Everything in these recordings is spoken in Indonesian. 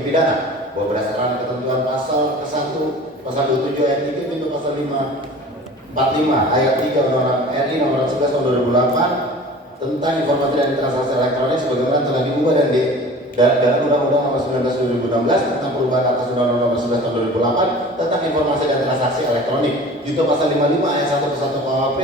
pidana bahwa berdasarkan ketentuan pasal ke-1, pasal 27 ayat 3 pintu pasal 545 ayat 3 Undang-Undang RI nomor 11 tahun 2008 tentang informasi dan transaksi elektronik sebagaimana telah diubah dalam Undang-Undang nomor 19 2016 tentang perubahan atas Undang-Undang nomor 11 tahun 2008 tentang informasi dan transaksi elektronik, junto pasal 55 ayat 1 ke 1 KUHP,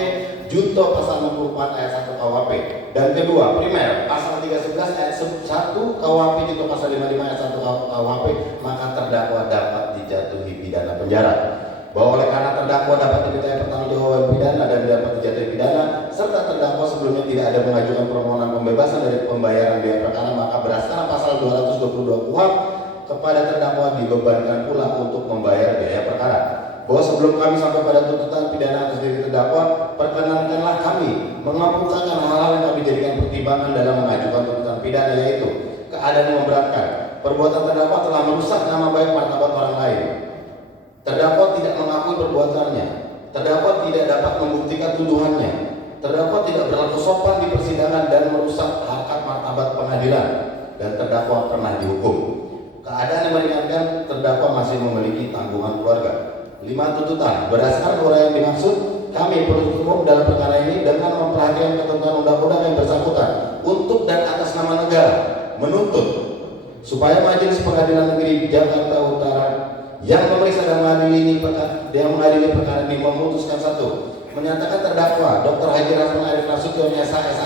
junto pasal 64 ayat 1 KUHP. Dan kedua, primer, pasal 311 ayat 1 KUHP junto pasal 55 ayat 1 KUHP, maka terdakwa dapat dijatuhi pidana penjara. Bahwa oleh karena terdakwa dapat dimintai pertanggungjawaban pidana dan dapat dijatuhi pidana, serta terdakwa sebelumnya tidak ada mengajukan permohonan pembebasan dari pembayaran biaya perkara, maka berdasarkan pasal 222 KUHP kepada terdakwa dibebankan pula untuk membayar biaya perkara. Bahwa sebelum kami sampai pada tuntutan pidana atas diri terdakwa, perkenankanlah kami mengemukakan hal-hal yang kami jadikan pertimbangan dalam mengajukan tuntutan pidana, yaitu keadaan yang memberatkan. Perbuatan terdakwa telah merusak nama baik martabat orang lain. Terdakwa tidak mengakui perbuatannya. Terdakwa tidak dapat membuktikan tuduhannya. Terdakwa tidak berlaku sopan di persidangan dan merusak harkat martabat pengadilan. Dan terdakwa pernah dihukum. Keadaan yang meringankan, terdakwa masih memiliki tanggungan keluarga. 5 tuntutan. Berdasarkan uraian yang dimaksud, kami penuntut umum dalam perkara ini dengan memperhatikan ketentuan undang-undang yang bersangkutan untuk dan atas nama negara menuntut supaya Majelis Pengadilan Negeri Jakarta Utara yang memeriksa dan mengadili perkara ini memutuskan: 1. Menyatakan terdakwa Dr. Haji Rasman Arif Nasution SH,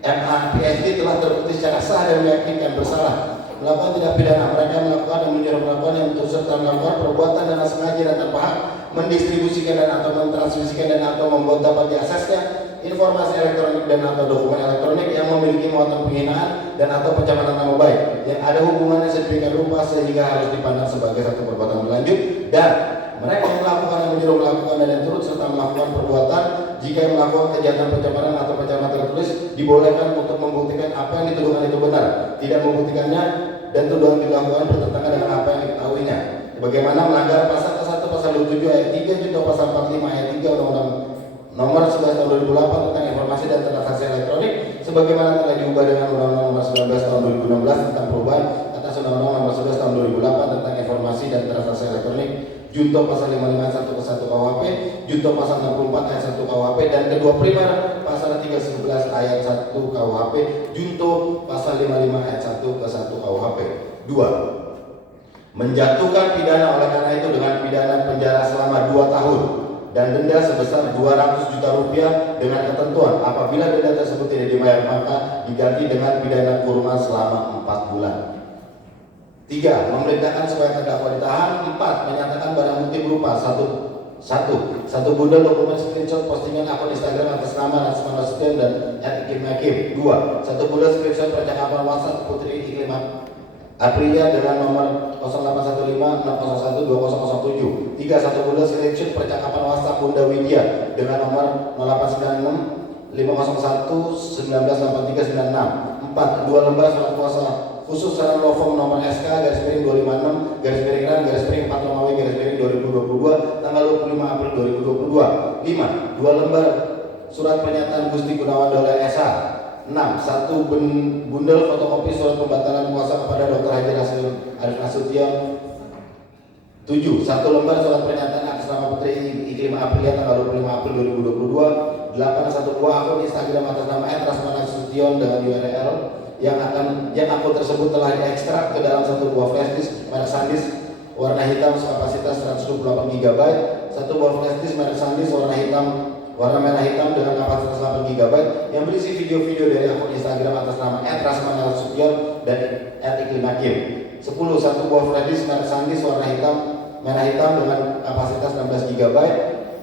MA, PhD telah terbukti secara sah dan meyakinkan bersalah melakukan tindak pidana mereka melakukan dan menyuruh melakukan yang serta melakukan perbuatan dengan sengaja dan tanpa hak mendistribusikan dan atau mentransmisikan dan atau membuat dapat diaksesnya informasi elektronik dan atau dokumen elektronik yang memiliki muatan penghinaan dan atau pencemaran nama baik yang ada hubungannya sedemikian rupa sehingga harus dipandang sebagai satu perbuatan berlanjut, dan mereka yang melakukan yang menyuruh melakukan dan yang turut serta melakukan perbuatan jika yang melakukan kejahatan pencemaran atau pencemaran tertulis dibolehkan untuk membuktikan apa yang dituduhkan itu benar, tidak membuktikannya dan tuduhan dilakukan bertentangan dengan apa yang diketahuinya, bagaimana melanggar pasal ke-1 pasal 27 ayat 3 junto pasal 45 ayat 3 Undang-Undang nomor 11 tahun 2008 tentang informasi dan transaksi elektronik sebagaimana telah diubah dengan Undang-Undang nomor 19 tahun 2016 tentang perubahan atas Undang-Undang nomor 11 tahun 2008 tentang informasi dan transaksi elektronik, junto pasal 55 ayat 1 ke 1 KUHP, junto pasal 64 ayat 1 KUHP, dan kedua primer pasal 311 ayat 1 KUHP, junto pasal 55 ayat 1 ke 1 KUHP. 2. Menjatuhkan pidana oleh karena itu dengan pidana penjara selama 2 tahun dan denda sebesar 200 juta rupiah dengan ketentuan apabila denda tersebut tidak dibayar maka diganti dengan pidana kurungan selama 4 bulan. 3. Memerintahkan supaya terdakwa ditahan. 4. Menyatakan barang bukti berupa 1 bundel dokumen screenshot postingan akun Instagram atas nama Rasman Nasution dan @iklim-hakim. 2. 1 bundel screenshot percakapan WhatsApp Putri Iklim Aprilia dengan nomor 0815601207. 3. 1 bundel screenshot percakapan WhatsApp Bunda Widya dengan nomor 0896 501 198396. 4. 2 lembar surat kuasa khusus saran law firm nomor SK /256 /4 Romawi /2022 tanggal 25 April 2022. 5. 2 lembar surat pernyataan Gusti Gunawan Dole SH. 6. 1 bundel fotokopi surat pembatalan kuasa kepada Dr. Haji Arif Nasution. 7. 1 lembar surat pernyataan atas nama Putri Iklim Aprilia tanggal 25 April 2022. 8. 1 buah akun Instagram atas nama @rasman nasution dengan URL yang akun tersebut telah diekstrak ke dalam 1 buah flash disk merek SanDisk warna hitam kapasitas 128 GB, 1 buah flash disk merek SanDisk warna merah hitam dengan kapasitas 8 GB yang berisi video-video dari akun Instagram atas nama @rasman nasution dan @iklim-hakim. 10. 1 buah flash disk merek SanDisk warna merah hitam dengan kapasitas 16 GB.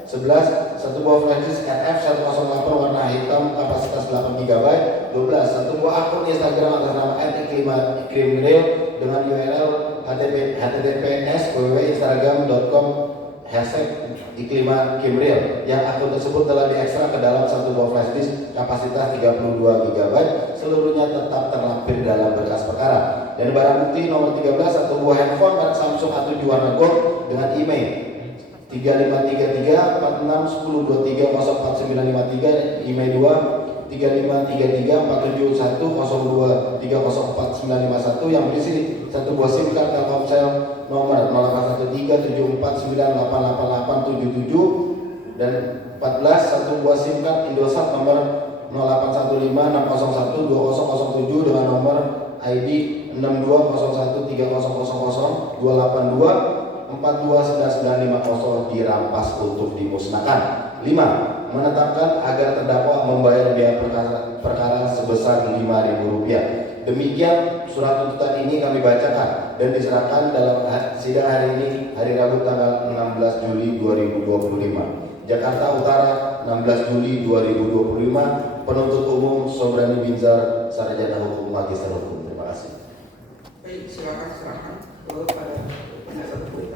11. 1 buah flash disk RF108 warna hitam kapasitas 8 GB. 12. 1 buah akun Instagram atas nama @iklimreal dengan URL https://instagram.com/iklimreal yang akun tersebut telah diekstrak ke dalam 1 buah flash disk kapasitas 32 GB, seluruhnya tetap terlampir dalam berkas perkara. Dan barang bukti nomor 13. 1 buah handphone merek Samsung A7 warna gold dengan email 35334610230493, email 2 3533 47102304 951 yang berisi satu buah SIM card Telkomsel nomor 0813 dan 14 satu buah SIM card Indosat nomor 081560120007 dengan nomor ID 620130000282 429950 dirampas untuk dimusnahkan. 5. Menetapkan agar terdakwa membayar biaya perkara sebesar Rp5.000. Demikian surat tuntutan ini kami bacakan dan diserahkan dalam sidang hari ini, hari Rabu tanggal 16 Juli 2025. Jakarta Utara, 16 Juli 2025. Penuntut umum Sobrani Binzar, Sarjana Hukum, Magister Hukum. Terima kasih. Baik, silakan serahkan kepada penasihat hukum.